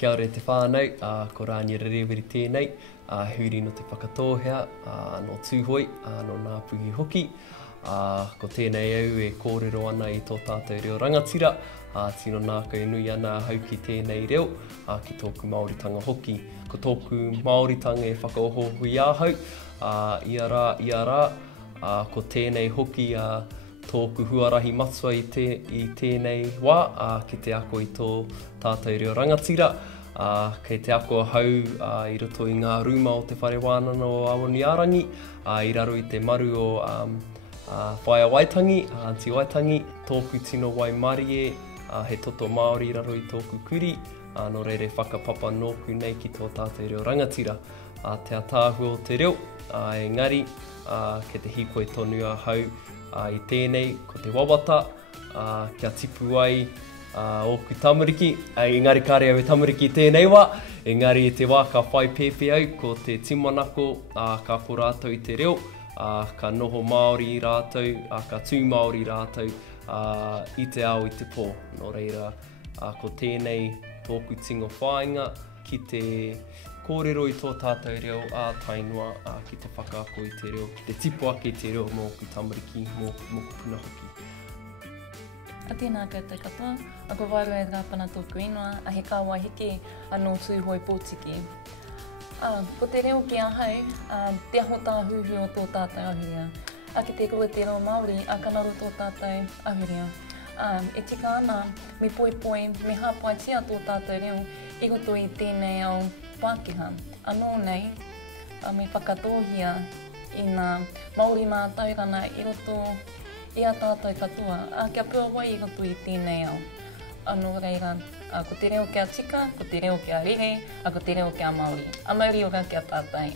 Kia ora te whānau, ko Rāni Rereweri tēnei, huri no te whakatōhea, no tūhoi, no ngā puhi hoki. Ko tēnei au e kōrero ana i tō tātou reo rangatira, tino nākau nui ana hau ki tēnei reo, ki tōku Māoritanga hoki. Ko tōku Māoritanga e whakaohohui āhau, ia rā, ko tēnei hoki tōku huarahi matua i tēnei wā, ki te ako i tō tātou reo rangatira, kei te ako hau i roto i ngā rūma o te whare wānana o Awaniarangi, i raro i te maru o Whaia Waitangi, Aunty Waitangi, tōku tino Waimarie, he toto Māori i raro i tōku kuri, no reire whakapapa nōku nei ki tō tātou reo rangatira. Te atāhu o te reo, engari, ke te hiko e tonua hau i tēnei, ko te wawata, kia tipu ai oku tamariki, engari kāre au e tamariki i tēnei wā, engari e te wā ka whai pēpē au, ko te timanako, ka ko rātou i te reo, ka noho Māori i rātou, ka tū Māori i rātou, i te ao i te pō. Nō reira, ko tēnei tōku tingo whāinga, ki te kōrero i tō tātou reo tainua, ki te whakaako i te reo, ki te tipu ake i te reo mō ku tamariki, mō ku puna hoki. A tēnā koutou katoa, a ko wāru e rāpana tōku ingoa, a he kāwai hiki anō tūhoi pōtiki. Ko te reo ki ahau, te aho tā huhu o tō tātou ahurea. A ki te kua te reo Māori, a kanaro tō tātou ahurea. E tika ana, me poi, me hāpai tia tō tātou reo, i roto i tēnei au Pākehā. Anō nei, me whakatōhia i ngā Māori mā taurana i roto i a tātou katoa, kia pua wai i roto i tēnei au. Anō reira, ko te reo kia tika, ko te reo kia rere, ko te reo kia Māori. A Māori ora kia tātai.